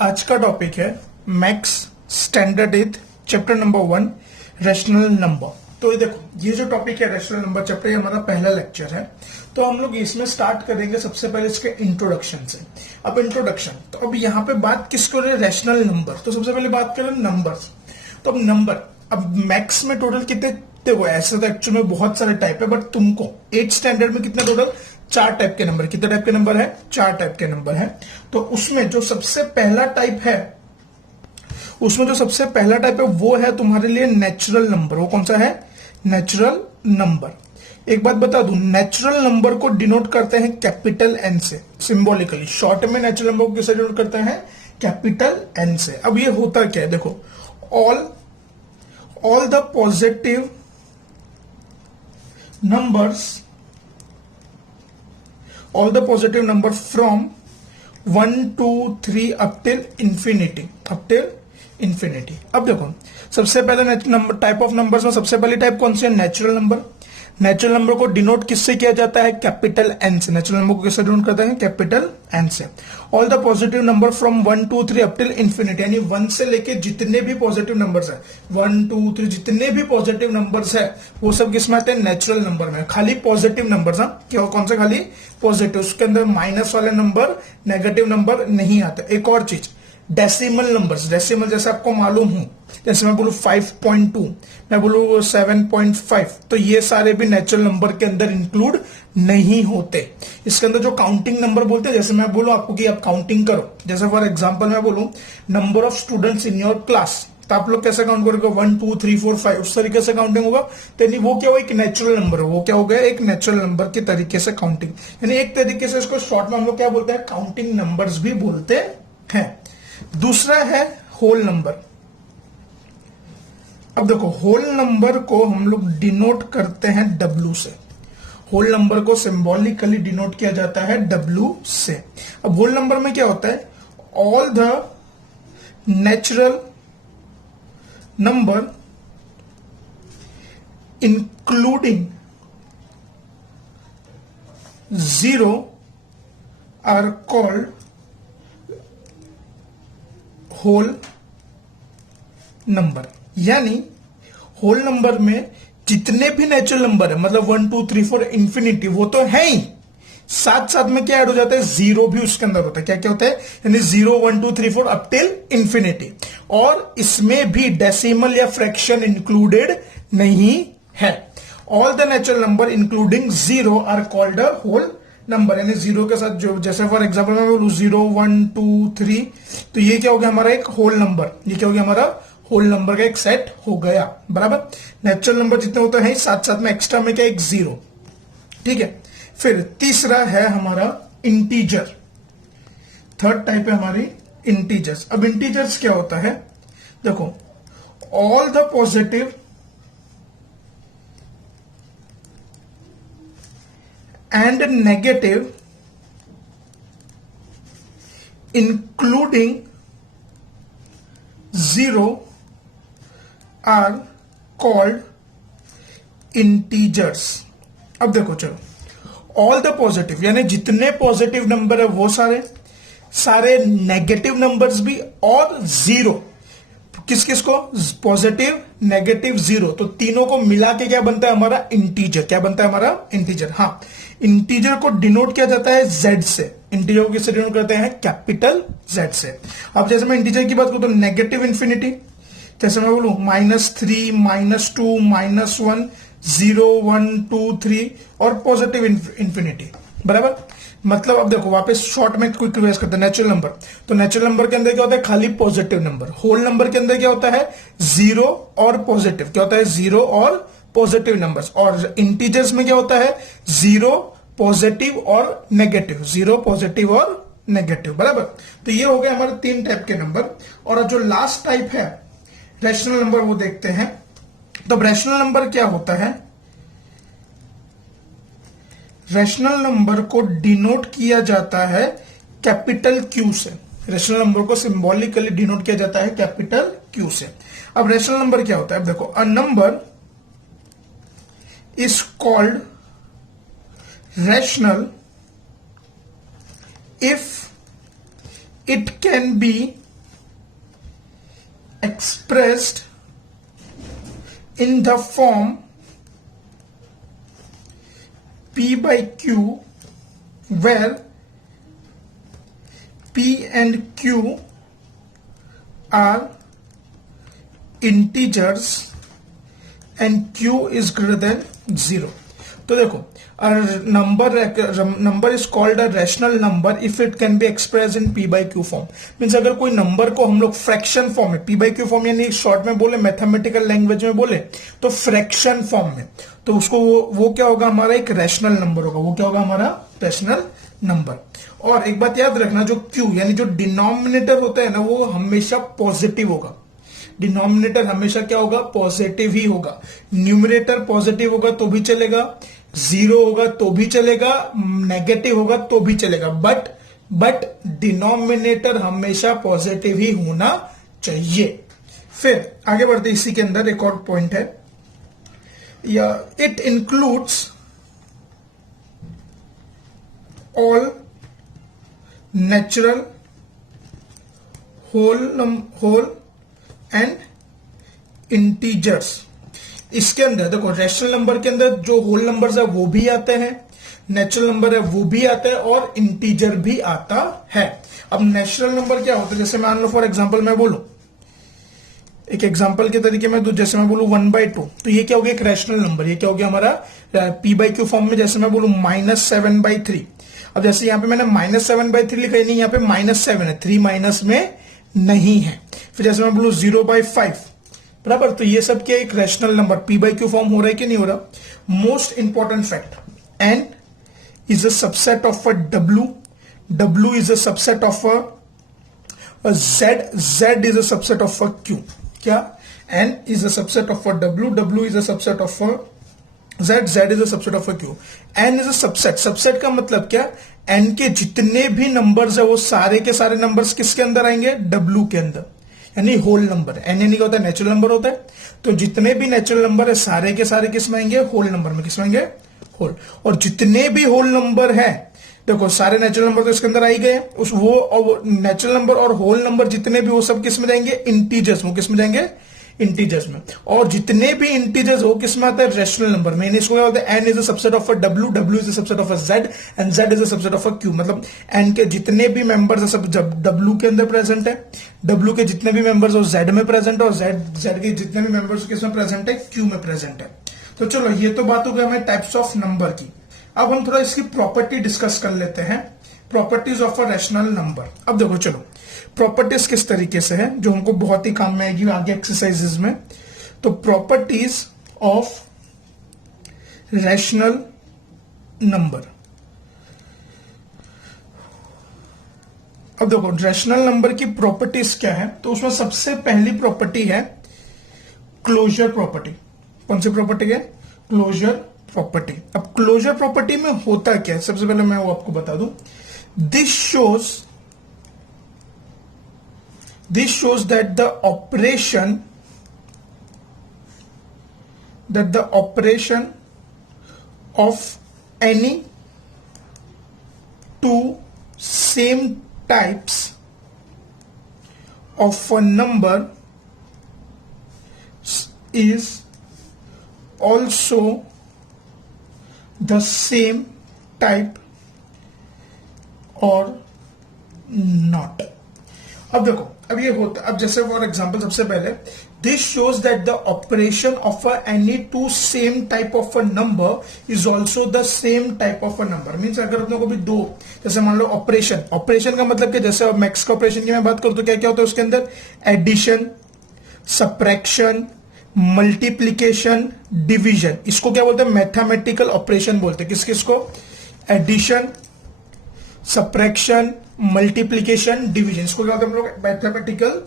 आज का टॉपिक है मैक्स स्टैंडर्ड एथ चैप्टर नंबर 1 रैशनल नंबर। तो ये देखो, ये जो टॉपिक है रैशनल नंबर चैप्टर, ये हमारा पहला लेक्चर है। तो हम लोग इसमें स्टार्ट करेंगे सबसे पहले इसके इंट्रोडक्शन से। अब इंट्रोडक्शन, तो अब यहाँ पे बात किसको रहे, रैशनल नंबर। तो सबसे पहले बात करें नंबर्स। तो अब नंबर, अब मैक्स में टोटल कितने, देखो ऐसे तो एक्चुअली में बहुत सारे टाइप है, बट तुमको 8 स्टैंडर्ड में कितने टोटल 4 टाइप के नंबर, कितने टाइप के नंबर है, 4 टाइप के नंबर है। तो उसमें जो सबसे पहला टाइप है, वो है तुम्हारे लिए नेचुरल नंबर। वो कौन सा है, नेचुरल नंबर। एक बात बता दूं, नेचुरल नंबर को डिनोट करते हैं कैपिटल एन से, सिंबॉलिकली। शॉर्ट में नेचुरल नंबर को किससे डिनोट करते हैं, कैपिटल एन से। अब ये होता क्या है, देखो, all the positive number from 1 2 3 up till infinity, अब देखो, सबसे पहले टाइप ऑफ नंबर्स में सबसे पहली टाइप कौन सी है, नेचुरल नंबर। नेचुरल नंबर को डिनोट किससे किया जाता है, कैपिटल एन से। नेचुरल नंबर को किससे डिनोट करते हैं, कैपिटल एन से। All the positive number from 1 2 3 up till infinity, यानी 1 से लेके जितने भी पॉजिटिव नंबर्स है, 1 2 3 जितने भी पॉजिटिव नंबर्स है, वो सब किसमें आते हैं, नेचुरल नंबर में। खाली पॉजिटिव नंबर्स, क्या कौन से, खाली पॉजिटिव। उसके अंदर माइनस वाले नंबर, नेगेटिव नंबर नहीं आते। एक और चीज, डेसिमल नंबर्स। डेसिमल जैसे आपको मालूम हो, जैसे मैं बोलूं 5.2, मैं बोलूं 7.5, तो ये सारे भी नेचुरल नंबर के अंदर इंक्लूड नहीं होते। इसके अंदर जो काउंटिंग नंबर बोलते हैं, जैसे मैं बोलूं आपको कि आप काउंटिंग करो, जैसे फॉर एग्जांपल मैं बोलूं number of students in your class, तो आप लोग कैसे काउंट करोगे, 1 2 3 4 5, उस तरीके से काउंटिंग होगा। तो यानी वो क्या हुआ, एक नेचुरल नंबर है। वो क्या हो गया, एक नेचुरल नंबर के तरीके से काउंटिंग, यानी एक तरीके से इसको शॉर्ट में हम लोग क्या बोलते हैं, काउंटिंग नंबर्स भी बोलते हैं। दूसरा है होल नंबर। अब देखो, होल नंबर को हम लोग डिनोट करते हैं W से। होल नंबर को सिंबॉलिकली डिनोट किया जाता है W से। अब होल नंबर में क्या होता है, all the natural number including 0 are called whole number. यानी होल नंबर में जितने भी नेचुरल नंबर है, मतलब 1 2 3 4 इंफिनिटी, वो तो है ही, साथ साथ में क्या ऐड हो जाता है, जीरो भी उसके अंदर होता है। क्या क्या होता है, यानी 0 1 2 3 4 अप टिल इंफिनिटी। और इसमें भी डेसिमल या फ्रैक्शन इंक्लूडेड नहीं है। All the natural number including 0 are called a whole number. यानी 0 के साथ जो, जैसे फॉर एग्जांपल मैं बोलूं 0 1 2 3, तो ये क्या हो गया हमारा, एक होल नंबर। ये क्या हो गया, हमारा होल नंबर का एक सेट हो गया, बराबर। नेचुरल नंबर जितने होते हैं, साथ साथ में एक्स्ट्रा में क्या, एक 0, ठीक है। फिर तीसरा है हमारा इंटीजर। थर्ड टाइप है हमारी इंटीजर्स। अब इंटीजर्स क्या होता है, देखो, all the positive and negative including 0 are called integers। अब देखो, चलो, ऑल द पॉजिटिव यानी जितने पॉजिटिव नंबर है वो सारे नेगेटिव नंबर्स भी, और 0, किस किस को, पॉजिटिव नेगेटिव 0, तो तीनों को मिला के क्या बनता है हमारा इंटीजर। क्या बनता है हमारा इंटीजर। हाँ, इंटीजर को डिनोट किया जाता है Z से। इंटीजर को किससे डिनोट करते हैं, कैपिटल Z से। अब जैसे मैं इंटीजर की बात करूं तो नेगेटिव इंफिनिटी, जैसे मैं बोलूं -3 -2 -1 0 1 2 3, और पॉजिटिव इंफिनिटी, बराबर। मतलब अब देखो, वापस शॉर्ट में क्विक रिवाइज करते हैं। नेचुरल नंबर, तो नेचुरल नंबर के अंदर क्या होता है, खाली पॉजिटिव नंबर। होल नंबर के अंदर क्या होता है, 0 और पॉजिटिव। क्या होता है, 0 और पॉजिटिव नंबर्स। और इंटीजर्स में क्या होता है, 0 पॉजिटिव और नेगेटिव, 0 पॉजिटिव और नेगेटिव, बराबर। तो ये हो गया हमारे 3 टाइप के नंबर। और जो लास्ट टाइप है रैशनल नंबर, वो देखते हैं। तो रैशनल नंबर क्या होता है, रैशनल नंबर को डिनोट किया जाता है कैपिटल Q से। रैशनल नंबर को सिंबॉलिकली डिनोट किया जाता है कैपिटल Q से। अब रैशनल नंबर क्या होता है, अब देखो, a number is called rational if it can be expressed in the form P by Q, where P and Q are integers and Q is greater than 0. तो देखो, number is called a rational number if it can be expressed in P by Q form. Means अगर कोई number को हम लोग fraction form में, P by Q form यानी short में बोले, मैथमेटिकल लैंग्वेज में बोले तो फ्रैक्शन फॉर्म में, तो उसको वो क्या होगा, हमारा एक रैशनल नंबर होगा. वो क्या होगा, हमारा रैशनल नंबर. और एक बात याद रखना, जो Q यानी जो डिनोमिनेटर होता है ना, वो हमेशा पॉजिटिव होगा. डिनोमिनेटर हमेशा क्या होगा, पॉजिटिव ही होगा. न्यूमरेटर पॉजिटिव होगा तो भी चलेगा, जीरो होगा तो भी चलेगा, नेगेटिव होगा तो भी चलेगा, बट डिनोमिनेटर हमेशा पॉजिटिव ही होना चाहिए. फिर आगे बढ़ते, इसी के अंदर एक और पॉइंट है, या it includes all natural whole and integers. इसके अंदर देखो, रैशनल नंबर के अंदर जो होल नंबर्स है वो भी आते हैं, नेचुरल नंबर है वो भी आता है, और इंटीजर भी आता है. अब नेचुरल नंबर क्या होता है, जैसे मान लो फॉर एग्जांपल मैं बोलूं, एक एग्जांपल के तरीके में, तो जैसे मैं बोलूं 1/2, तो ये क्या हो गया, एक रैशनल नंबर. ये क्या हो गया हमारा P by Q फॉर्म में. जैसे मैं बोलूं -7/3, अब जैसे यहां पे मैंने -7/3 लिखा है, नहीं, यहाँ पे -7 है, 3 माइनस में नहीं है. फिर जैसे मैं बोलूं 0/5, बराबर, तो ये सब क्या, एक rational number P by Q form हो रहा है कि नहीं हो रहा. Most important fact, N is a subset of a W is a subset of a Z is a subset of a Q. क्या, N is a subset of a W is a subset of a Z is a subset of a Q. N is a subset का मतलब क्या, N के जितने भी numbers है वो सारे के सारे नंबर्स किसके अंदर आएंगे, W के अंदर, यानी होल नंबर. N यानी क्या होता है, नेचुरल नंबर होता है. तो जितने भी नेचुरल नंबर है सारे के सारे किस में आएंगे, होल नंबर में. किस में आएंगे, होल. और जितने भी होल नंबर है, देखो सारे नेचुरल नंबर तो इसके अंदर आ ही गए, उस वो नेचुरल नंबर और होल नंबर जितने भी, वो सब किस में जाएंगे, इंटीजर्स में. किस में जाएंगे, इंटीजर्स में. और जितने भी इंटीजर्स हो किस में आता है, रैशनल नंबर में. इसको क्या बोलते हैं, N is a subset of a W is a subset of a Z and Z is a subset of a Q. मतलब N के जितने भी मेंबर्स है सब W के अंदर प्रेजेंट है, W के जितने भी मेंबर्स हो Z में प्रेजेंट है, और Z के जितने भी मेंबर्स किस में प्रेजेंट है, Q में प्रेजेंट है. तो चलो, ये तो बात हो गई हमें टाइप्स ऑफ नंबर की. अब हम थोड़ा इसकी प्रॉपर्टी डिस्कस कर लेते हैं, properties of a rational number. अब देखो, चलो प्रॉपर्टीज किस तरीके से है, जो हमको बहुत ही काम में आएगी आगे एक्सरसाइजेज में. तो प्रॉपर्टीज ऑफ रैशनल नंबर. अब देखो, रैशनल नंबर की प्रॉपर्टीज क्या है, तो उसमें सबसे पहली प्रॉपर्टी है क्लोजर प्रॉपर्टी. कौन सी प्रॉपर्टी है, क्लोजर प्रॉपर्टी. अब क्लोजर प्रॉपर्टी में होता क्या है, सबसे पहले मैं वो आपको बता दूं. This shows that the operation of any two same types of a number is also the same type or not. अब देखो, अब ये होता, अब जैसे फॉर एग्जांपल सबसे पहले, this shows that the operation of any two same type of a number is also the same type of a number. Means अगर अपने को भी दो, जैसे मान लो ऑपरेशन का मतलब कि जैसे मैक्स का ऑपरेशन की मैं बात करूं तो क्या क्या होता है उसके अंदर, एडिशन, सब्ट्रैक्शन, मल्टीप्लीकेशन, डिवीजन. इसको क्या बोलते हैं, मैथमेटिकल ऑपरेशन बोलते हैं. किस किस को, एडिशन, सब्ट्रैक्शन, मल्टीप्लीकेशन, डिवीजन. इसको क्या बोलते हैं हम लोग, मैथमेटिकल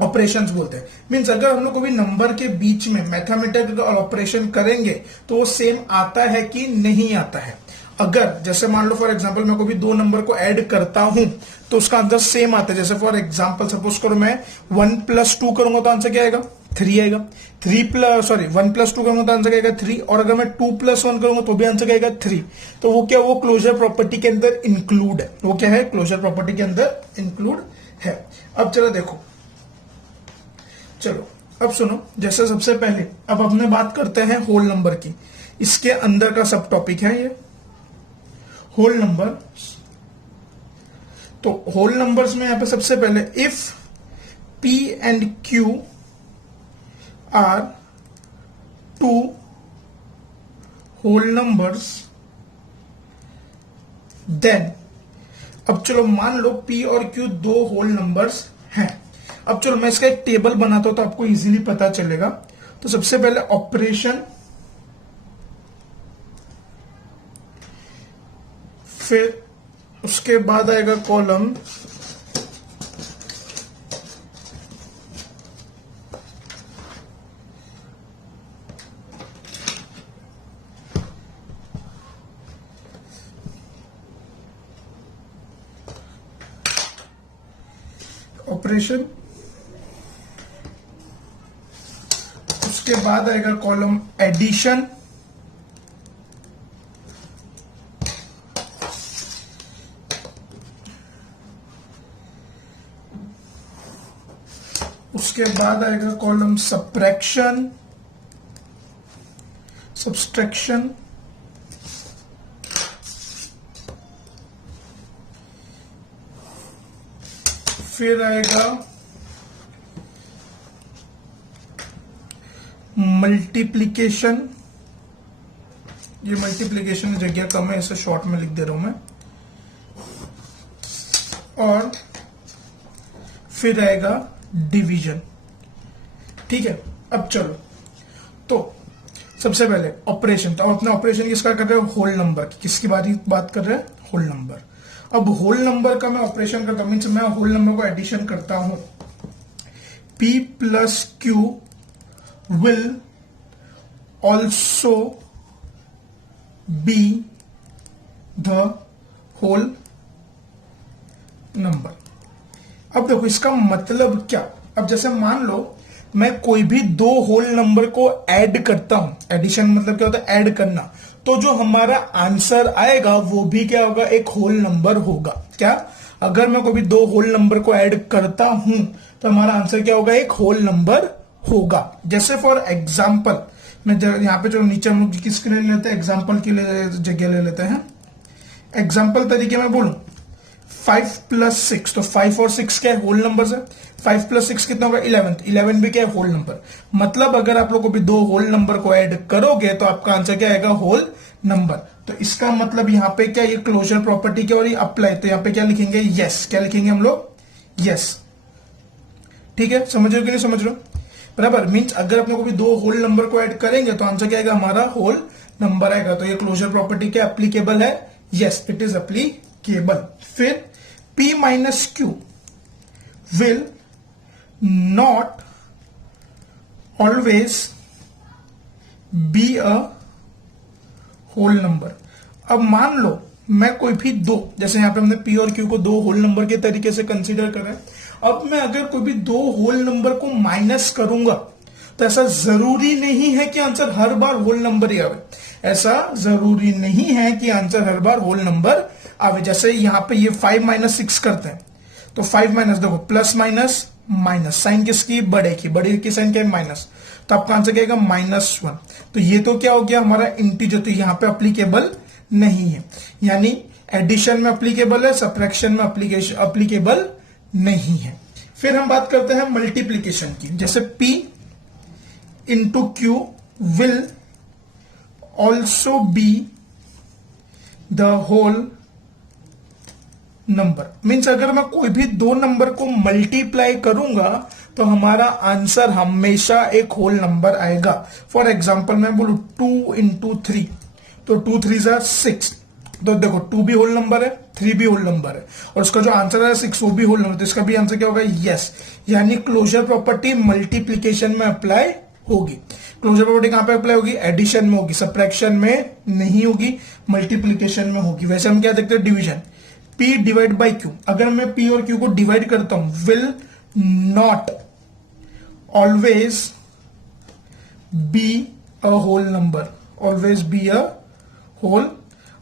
ऑपरेशंस बोलते हैं. मीन्स अगर हम लोग कोई नंबर के बीच में मैथमेटिकल ऑपरेशन करेंगे तो वो सेम आता है कि नहीं आता है. अगर जैसे मान लो फॉर एग्जांपल मैं कोई दो नंबर को ऐड करता हूं तो उसका आंसर सेम आता है. जैसे फॉर एग्जांपल सपोज करो मैं 1 + 2 करूंगा तो आंसर क्या आएगा, 3 आएगा. 1 + 2 करूंगा तो आंसर क्या आएगा, 3. और अगर मैं 2 + 1 करूंगा तो भी आंसर क्या आएगा, 3. तो वो क्या, वो क्लोजर प्रॉपर्टी के अंदर इंक्लूड है. वो क्या है, क्लोजर प्रॉपर्टी के अंदर इंक्लूड है. अब चलो देखो, चलो अब सुनो, जैसे सबसे पहले अब अपने बात करते हैं होल नंबर की। इसके अंदर का सब टॉपिक है ये होल नंबर। तो होल नंबर्स में यहां पे सबसे पहले if P and Q are two whole numbers then, अब चलो मान लो P और Q दो होल नंबर्स हैं। अब चलो मैं इसका एक टेबल बनाता हूं तो आपको इजीली पता चलेगा। तो सबसे पहले ऑपरेशन, फिर उसके बाद आएगा कॉलम, ऑपरेशन, उसके बाद आएगा कॉलम एडिशन, उसके बाद आएगा कॉलम सब्ट्रैक्शन, सब्सट्रैक्शन, फिर आएगा मल्टीप्लिकेशन। ये मल्टीप्लिकेशन जगह कम है, इसे शॉर्ट में लिख दे रहा हूं मैं। और फिर आएगा डिवीजन। ठीक है, अब चलो तो सबसे पहले ऑपरेशन। तो अब अपना ऑपरेशन किसका कर रहे हैं? होल नंबर की। किसकी बात कर रहे हैं? Whole number. अब होल नंबर का मैं ऑपरेशन करता हूं, मीन्स मैं होल नंबर को एडिशन करता हूं। P plus Q will also be the whole number. अब देखो इसका मतलब क्या। अब जैसे मान लो मैं कोई भी दो होल नंबर को ऐड करता हूं, एडिशन मतलब क्या होता है? ऐड करना। तो जो हमारा आंसर आएगा वो भी क्या होगा? एक होल नंबर होगा। क्या? अगर मैं कोई भी दो होल नंबर को ऐड करता हूं तो हमारा आंसर क्या होगा? एक होल नंबर होगा। जैसे फॉर एग्जाम्पल, मैं यहां पे जो नीचे हम लोग किसके लिए लेते हैं? एग्जाम्पल के लिए जगह ले लेते हैं। एग्जाम्पल तरीके में बोलूं 5 प्लस 6, तो 5 और 6 क्या है? होल नंबर है। 5 प्लस 6 कितना होगा? 11। 11 भी क्या है? Whole number. मतलब अगर आप लोग भी दो होल नंबर को ऐड करोगे तो आपका आंसर क्या आएगा? Whole number. तो इसका मतलब यहां पे क्या, ये क्लोजर प्रॉपर्टी क्या और ये अप्लाई, तो यहां पे क्या लिखेंगे? यस। क्या लिखेंगे हम लोग? यस। ठीक है, समझ रहे हो कि नहीं समझ रहे हो? बराबर। मीन्स अगर अपने को भी दो होल नंबर को ऐड करेंगे तो आंसर क्या आएगा? हमारा होल नंबर आएगा। तो ये क्लोजर प्रॉपर्टी क्या एप्लीकेबल है? Yes, it is applicable. फिर P minus Q will not always be a whole number। अब मान लो मैं कोई भी दो, जैसे यहां पे हमने P और Q को दो होल नंबर के तरीके से कंसीडर कर रहे हैं। अब मैं अगर कोई भी दो होल नंबर को माइनस करूंगा तो ऐसा जरूरी नहीं है कि आंसर हर बार होल नंबर ही आवे। ऐसा जरूरी नहीं है कि आंसर हर बार होल नंबर आवे। जैसे यहां पे ये 5 माइनस 6 करते हैं तो 5 माइनस, देखो प्लस माइनस माइनस, साइन किसकी? बड़े की। बड़े की साइन क्या है? माइनस। तो आपका आंसर क्या आएगा? -1। तो ये तो क्या हो गया? हमारा इंटीजर, तो यहां पे अप्लीकेबल नहीं है। यानी एडिशन में अप्लीकेबल है, सब्ट्रैक्शन में अप्लीकेबल नहीं है। फिर हम बात करते हैं मल्टीप्लीकेशन की। जैसे P into Q will also be the whole number. Means अगर मैं कोई भी दो नंबर को मल्टीप्लाई करूंगा तो हमारा आंसर हमेशा एक होल नंबर आएगा। फॉर एग्जाम्पल मैं बोलू 2 इंटू 3, तो 2 3 6। तो देखो 2 भी होल नंबर है, 3 भी होल नंबर है, और उसका जो आंसर है 6 वो भी होल नंबर। तो इसका भी आंसर क्या होगा? यस। यानी क्लोजर प्रॉपर्टी मल्टीप्लीकेशन में अप्लाई होगी। क्लोजर प्रॉपर्टी कहां पे अप्लाई होगी? एडिशन में होगी, सब्ट्रैक्शन में नहीं होगी, मल्टीप्लीकेशन में होगी। वैसे हम क्या देखते हैं? Division. P divide by Q, अगर मैं P और Q को डिवाइड करता हूं, will not always be a whole number. Always be a whole.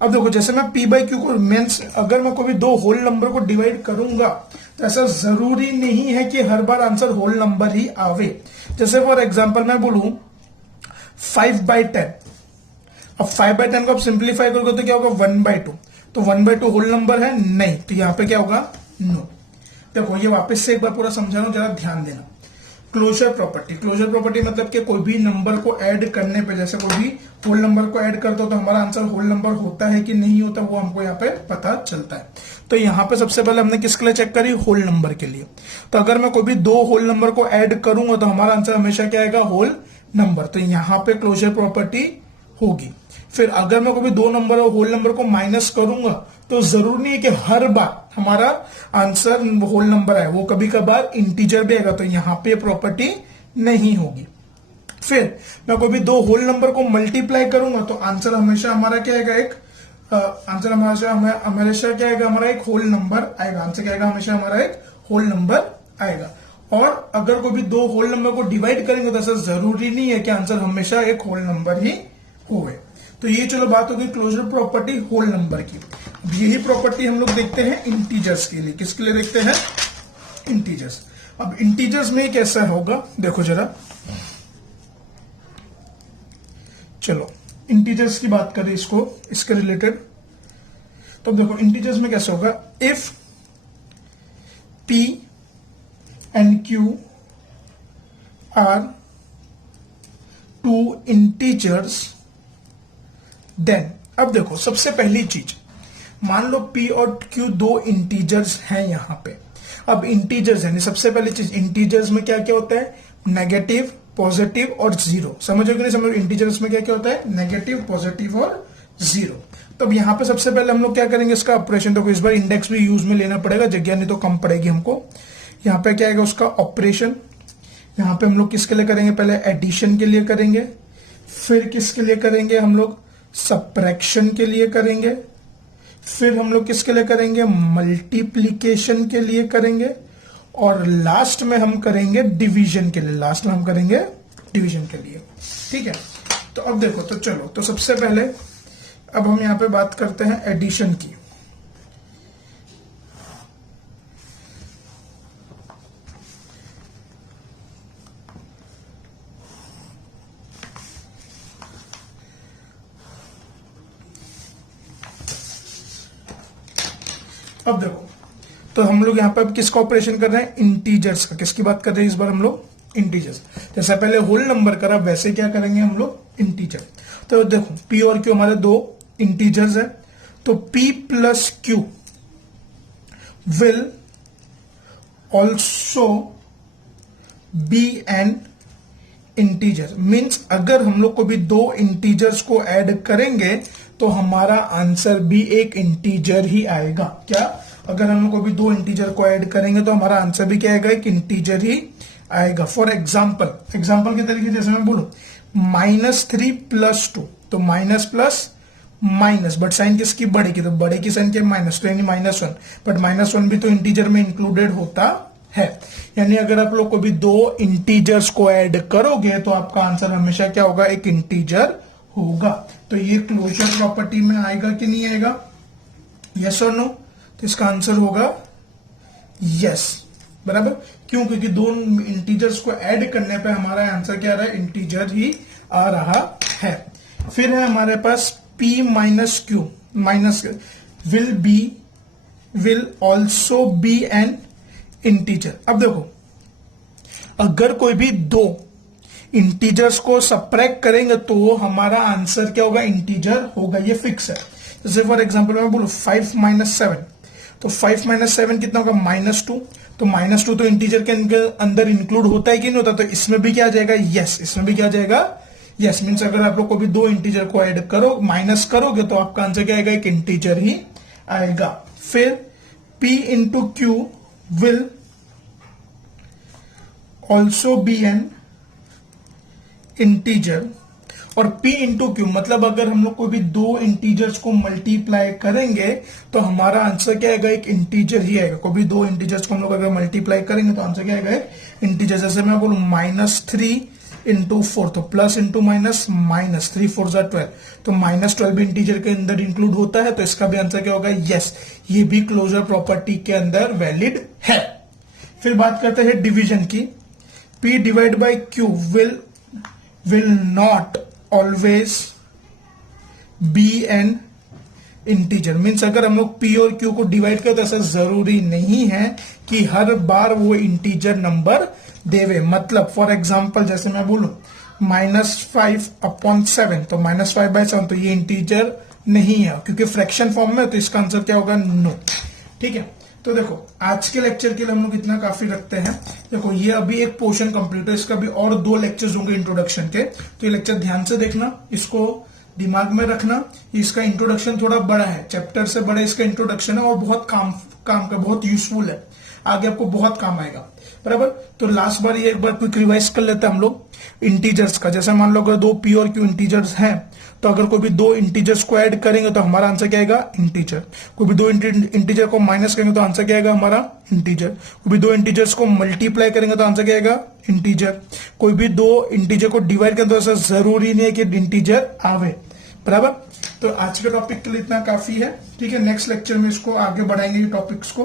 अब देखो जैसे मैं P बाई Q को मीन्स अगर मैं कोई भी दो होल नंबर को डिवाइड करूंगा तो ऐसा जरूरी नहीं है कि हर बार आंसर होल नंबर ही आवे। जैसे फॉर एग्जांपल मैं बोलूं 5/10, अब 5/10 को आप सिंप्लीफाई करोगे तो क्या होगा 1/2, तो 1/2 होल नंबर है नहीं, तो यहां पे क्या होगा नो। देखो ये वापस से एक बार पूरा समझा रहा हूं, जरा ध्यान देना। क्लोजर प्रॉपर्टी, क्लोजर प्रॉपर्टी मतलब कि कोई भी नंबर को ऐड करने पे, जैसे कोई भी होल नंबर को ऐड करते हो तो हमारा आंसर होल नंबर होता है कि नहीं होता, वो हमको यहाँ पे पता चलता है। तो यहाँ पे सबसे पहले हमने किसके लिए चेक करी, होल नंबर के लिए। तो अगर मैं कोई भी दो होल नंबर को ऐड करूंगा तो हमारा आंसर हमेशा क्या आएगा, होल नंबर। तो यहाँ पे क्लोजर प्रॉपर्टी होगी। फिर अगर मैं कोई भी दो नंबर और होल नंबर को माइनस करूंगा तो जरूरी नहीं है कि हर बार हमारा आंसर होल नंबर आए, वो कभी कभार इंटीजर भी आएगा, तो यहां पे प्रॉपर्टी नहीं होगी। फिर मैं कोई भी दो होल नंबर को मल्टीप्लाई करूंगा तो आंसर हमेशा हमारा क्या आएगा, एक आंसर हमेशा क्या आएगा, हमारा एक होल नंबर आएगा। आंसर क्या आएगा, हमेशा हमारा एक होल नंबर आएगा। और अगर कोई भी दो होल नंबर को डिवाइड करेंगे तो ऐसा जरूरी नहीं है कि आंसर हमेशा एक होल नंबर ही होवे। तो ये चलो बात होगी क्लोजर प्रॉपर्टी होल नंबर की। अब यही प्रॉपर्टी हम लोग देखते हैं इंटीजर्स के लिए। किसके लिए देखते हैं, इंटीजर्स। अब इंटीजर्स में कैसा होगा देखो जरा, चलो इंटीजर्स की बात करें इसको, इसके रिलेटेड। तो देखो इंटीजर्स में कैसा होगा, if P and Q are two integers then, अब देखो सबसे पहली चीज, मान लो P और Q दो इंटीजर्स हैं यहां पे। अब इंटीजर्स है, सबसे पहली चीज इंटीजर्स में क्या क्या होता है, नेगेटिव, पॉजिटिव और जीरो। समझो कि नहीं समझो, इंटीजर्स में क्या क्या होता है, नेगेटिव, पॉजिटिव और जीरो। तो अब यहां पे सबसे पहले हम लोग क्या करेंगे, इसका ऑपरेशन। देखो इस बार इंडेक्स भी यूज में लेना पड़ेगा, जगह नहीं तो कम पड़ेगी हमको। यहां पे क्या आएगा, उसका ऑपरेशन। यहां पे हम लोग किसके लिए करेंगे, पहले एडिशन के लिए करेंगे, फिर किसके लिए करेंगे हम लोग, सब्ट्रैक्शन के लिए करेंगे, फिर हम लोग किसके लिए करेंगे, मल्टीप्लीकेशन के लिए करेंगे, और लास्ट में हम करेंगे डिवीजन के लिए। लास्ट में हम करेंगे डिवीजन के लिए, ठीक है। तो अब देखो, तो चलो, तो सबसे पहले अब हम यहां पे बात करते हैं एडिशन की। अब देखो, तो हम लोग यहां पर अब किसका ऑपरेशन कर रहे हैं, इंटीजर्स का। किसकी बात कर रहे हैं इस बार हम लोग, इंटीजर्स। जैसे पहले होल नंबर करा वैसे क्या करेंगे हम लोग, इंटीजर। तो देखो P और Q हमारे दो इंटीजर्स है, तो P plus Q will also B N integer. Means अगर हम लोग को भी दो इंटीजर्स को ऐड करेंगे तो हमारा आंसर भी एक इंटीजर ही आएगा। क्या, अगर हम लोग को भी दो इंटीजर को ऐड करेंगे तो हमारा आंसर भी क्या आएगा, एक इंटीजर ही आएगा। फॉर एग्जाम्पल, एग्जाम्पल के तरीके जैसे मैं बोलूं -3 + 2, तो minus plus minus, but sign किसकी, बड़े की, तो बड़े की साइन के माइनस, तो यानी -1, बट -1 भी तो इंटीजर में इंक्लूडेड होता है। यानी अगर आप लोग को भी दो इंटीजर्स को ऐड करोगे तो आपका आंसर हमेशा क्या होगा, एक इंटीजर होगा। तो ये क्लोजर प्रॉपर्टी में आएगा कि नहीं आएगा, यस और नो। तो इसका आंसर होगा यस, बराबर। क्यों, क्योंकि दो इंटीजर्स को ऐड करने पे हमारा आंसर क्या आ रहा है, इंटीजर ही आ रहा है। फिर है हमारे पास P minus Q minus will also B N integer. अब देखो, अगर कोई भी दो इंटीजर्स को सब्ट्रैक्ट करेंगे तो हमारा आंसर क्या होगा, इंटीजर होगा, ये फिक्स है। जैसे फॉर एग्जांपल मैं बोलूं 5 - 7, तो 5 - 7 कितना होगा, -2। तो -2 तो इंटीजर के अंदर इंक्लूड होता है कि नहीं होता, तो इसमें भी क्या आ जाएगा, यस। इसमें भी क्या आ जाएगा, यस। मीन्स अगर आप लोग को भी दो इंटीजर को ऐड करो, माइनस करोगे तो आपका आंसर क्या आएगा, एक इंटीजर ही आएगा। फिर P × Q will also B N integer, और P × Q मतलब अगर हम लोग को भी दो इंटीजर्स को मल्टीप्लाई करेंगे तो हमारा आंसर क्या आएगा, एक इंटीजर ही आएगा। कोई भी दो इंटीजर्स को हम लोग अगर मल्टीप्लाई करेंगे तो आंसर क्या आएगा, एक इंटीजर। जैसे मैं बोलूं -3 इंटू 4, तो प्लस इंटू माइनस, माइनस 3 4 जा 12, तो -12 भी इंटीजर के अंदर इंक्लूड होता है, तो इसका भी आंसर क्या होगा? यस, ये भी क्लोजर प्रॉपर्टी के अंदर वैलिड है। फिर बात करते हैं डिवीजन की। P divide by Q will not always B N integer. Means अगर हम लोग P और Q को डिवाइड करें तो ऐसा जरूरी नहीं है कि हर बार वो इंटीजर नंबर देवे। मतलब फॉर एग्जाम्पल जैसे मैं बोलूं -5/7, तो -5/7, तो ये इंटीजर नहीं है क्योंकि फ्रैक्शन फॉर्म में, तो इसका आंसर क्या होगा? नो। ठीक है, तो देखो आज के लेक्चर के लिए हम लोग इतना काफी रखते हैं। देखो ये अभी एक पोर्शन कंप्लीट है, इसका भी और 2 लेक्चर्स होंगे इंट्रोडक्शन के, तो ये लेक्चर ध्यान से देखना, इसको दिमाग में रखना। इसका इंट्रोडक्शन थोड़ा बड़ा है, चैप्टर से बड़ा इसका इंट्रोडक्शन है और बहुत काम का बहुत यूजफुल है, आगे आपको बहुत काम आएगा। बराबर, तो लास्ट बार ये एक बार क्विक रिवाइज कर लेते हैं हम लोग इंटीजर्स का। जैसे मान लो अगर 2 P और Q इंटीजर्स हैं, तो अगर कोई भी 2 इंटीजर्स को ऐड करेंगे तो हमारा आंसर क्या आएगा? इंटीजर। कोई भी 2 इंटीजर को माइनस करेंगे तो आंसर क्या आएगा हमारा? इंटीजर। कोई भी 2 इंटीजर्स को मल्टीप्लाई करेंगे तो आंसर क्या आएगा? इंटीजर। कोई भी 2 इंटीजर को डिवाइड करेंगे तो ऐसा जरूरी नहीं है कि इंटीजर आवे। बराबर, तो आज के टॉपिक के लिए इतना काफी है। ठीक है, नेक्स्ट लेक्चर में इसको आगे बढ़ाएंगे टॉपिक्स को।